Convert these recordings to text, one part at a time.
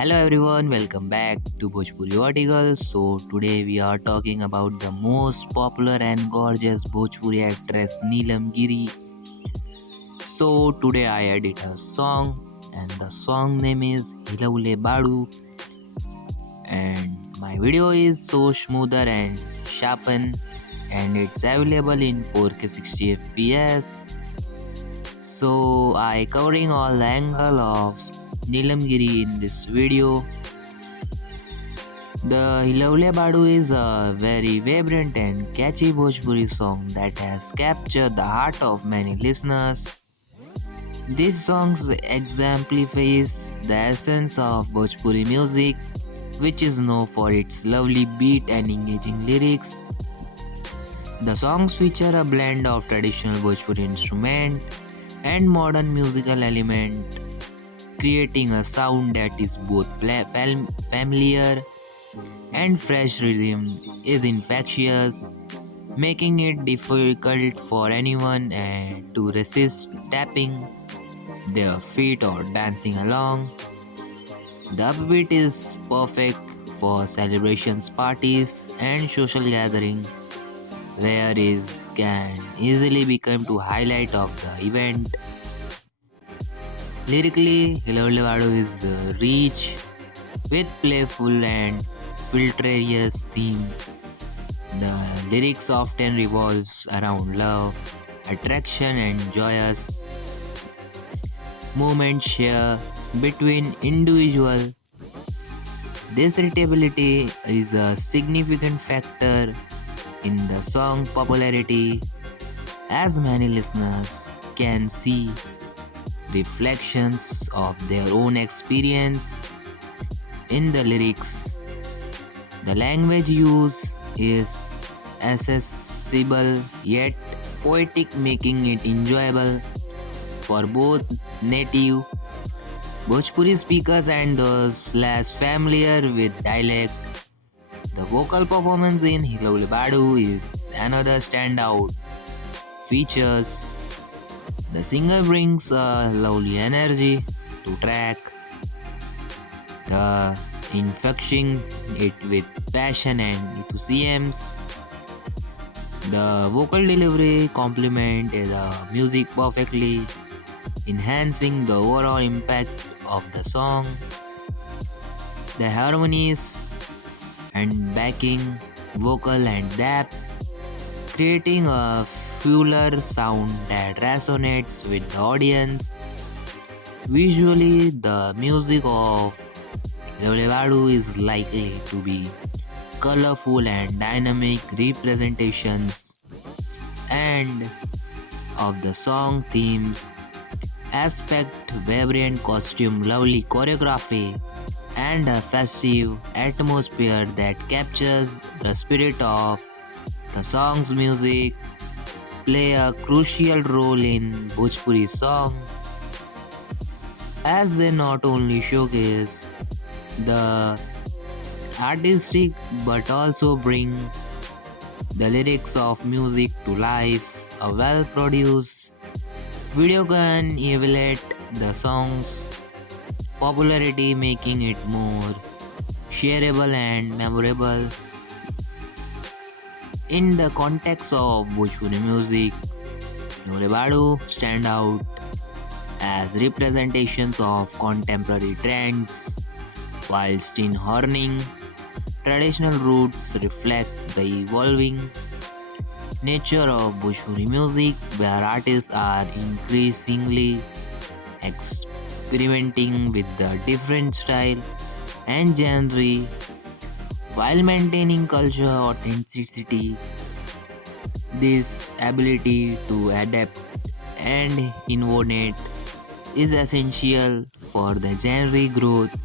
Hello everyone, welcome back to Bhojpuri Articles. So today we are talking about the most popular and gorgeous Bhojpuri actress Neelam Giri. So today I edit a song and the song name is Hilaule Badu and my video is so smoother and sharpen and it's available in 4K 60 fps. So I covering all the angle of Neelam Giri in this video. The Hilaule Badu is a very vibrant and catchy Bhojpuri song that has captured the heart of many listeners. This song exemplifies the essence of Bhojpuri music, which is known for its lovely beat and engaging lyrics. The songs feature a blend of traditional Bhojpuri instrument and modern musical element, creating a sound that is both familiar and fresh rhythm is infectious, making it difficult for anyone to resist tapping their feet or dancing along. The upbeat is perfect for celebrations, parties, and social gathering, where it can easily become to highlight of the event. Lyrically, Hilaule Vadu is rich with playful and filtrerious theme. The lyrics often revolves around love, attraction and joyous moments shared between individual. This relatability is a significant factor in the song popularity as many listeners can see reflections of their own experience in the lyrics. The language used is accessible yet poetic, making it enjoyable for both native Bhojpuri speakers and those less familiar with dialect. The vocal performance in Hilaule Badu is another standout. Features the singer brings a lovely energy to track, the infecting it with passion and enthusiasm. The vocal delivery complement the music perfectly, enhancing the overall impact of the song. The harmonies and backing vocal and depth, creating a fuller sound that resonates with the audience. Visually, the music of Hilaule is likely to be colorful and dynamic representations and of the song themes, aspect, vibrant costume, lovely choreography, and a festive atmosphere that captures the spirit of the song's music play a crucial role in Bhojpuri song as they not only showcase the artistic but also bring the lyrics of music to life. A well produced video can elevate the song's popularity, making it more shareable and memorable. In the context of Bhojpuri music, Hilaule Badu stand out as representations of contemporary trends, whilst in horning, traditional roots reflect the evolving nature of Bhojpuri music, where artists are increasingly experimenting with the different style and genre while maintaining culture authenticity. This ability to adapt and innovate is essential for the genre growth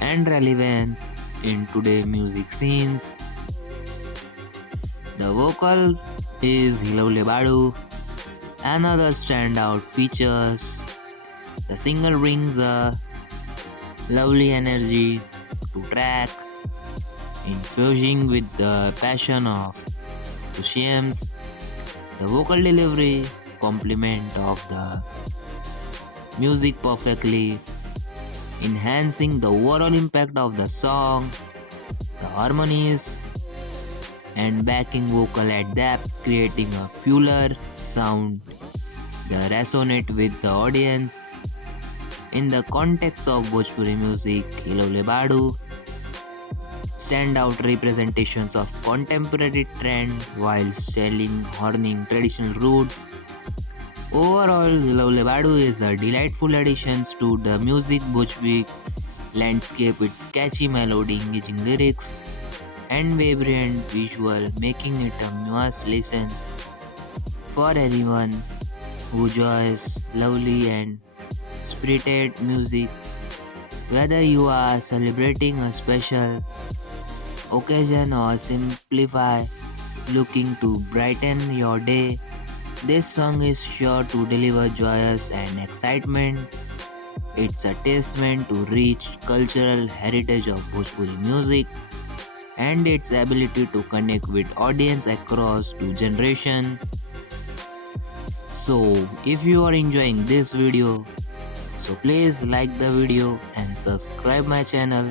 and relevance in today's music scenes. The vocal is Hilaule Badu. Another standout features the singer brings a lovely energy to track, infusing with the passion of enthusiasm. The vocal delivery complement of the music perfectly, enhancing the overall impact of the song. The harmonies and backing vocal at depth, creating a fuller sound that resonate with the audience. In the context of Bhojpuri music, Hilole Badu stand out representations of contemporary trend while selling honing traditional roots. Overall, Hilole Badu is a delightful addition to the music Bhojpuri landscape. Its catchy melody, engaging lyrics, and vibrant visual, making it a must listen for anyone who enjoys lovely and spirited music. Whether you are celebrating a special occasion or simplify looking to brighten your day, this song is sure to deliver joyous and excitement. It's a testament to rich cultural heritage of Bhojpuri music and its ability to connect with audience across two generations. So, if you are enjoying this video, so please like the video and subscribe my channel